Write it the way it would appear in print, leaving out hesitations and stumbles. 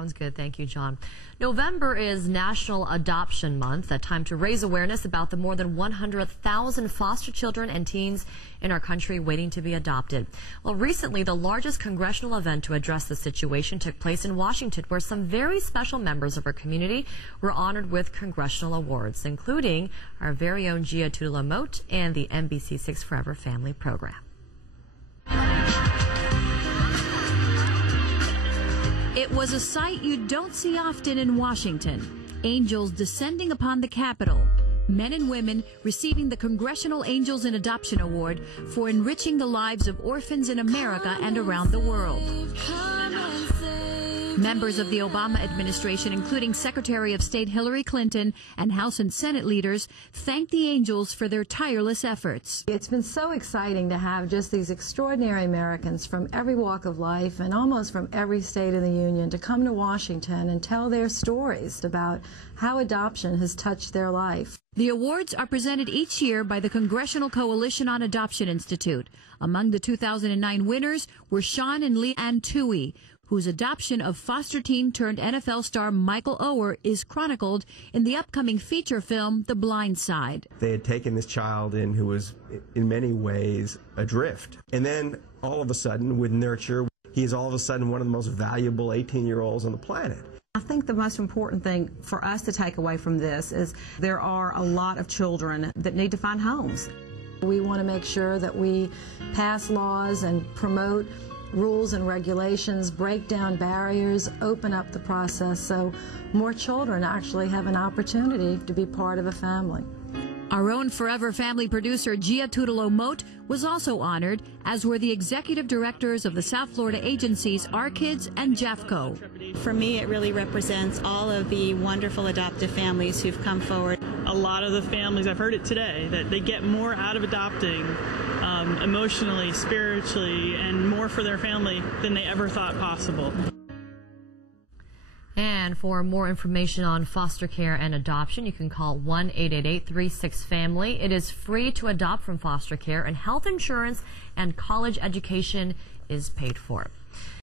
Sounds good. Thank you, John. November is National Adoption Month, a time to raise awareness about the more than 100,000 foster children and teens in our country waiting to be adopted. Well, recently, the largest congressional event to address the situation took place in Washington, where some very special members of our community were honored with congressional awards, including our very own Gia Tutalo-Mote and the NBC6 Forever Family program. It was a sight you don't see often in Washington. Angels descending upon the Capitol. Men and women receiving the Congressional Angels in Adoption Award for enriching the lives of orphans in America and around the world. Members of the Obama administration, including Secretary of State Hillary Clinton and House and Senate leaders, thanked the Angels for their tireless efforts. It's been so exciting to have just these extraordinary Americans from every walk of life and almost from every state in the Union to come to Washington and tell their stories about how adoption has touched their life. The awards are presented each year by the Congressional Coalition on Adoption Institute. Among the 2009 winners were Sean and Lee Ann Toohey, whose adoption of foster teen turned NFL star Michael Oher is chronicled in the upcoming feature film The Blind Side. They had taken this child in who was in many ways adrift. And then all of a sudden, with nurture, he is all of a sudden one of the most valuable 18-year-olds on the planet. I think the most important thing for us to take away from this is there are a lot of children that need to find homes. We want to make sure that we pass laws and promote rules and regulations, break down barriers, open up the process so more children actually have an opportunity to be part of a family. Our own Forever Family producer Gia Tutalo-Mote was also honored, as were the executive directors of the South Florida agencies OurKids and JAFCO. For me, it really represents all of the wonderful adoptive families who've come forward. A lot of the families, I've heard it today, that they get more out of adopting emotionally, spiritually, and more for their family than they ever thought possible. And for more information on foster care and adoption, you can call 1-888-36-FAMILY. It is free to adopt from foster care, and health insurance and college education is paid for.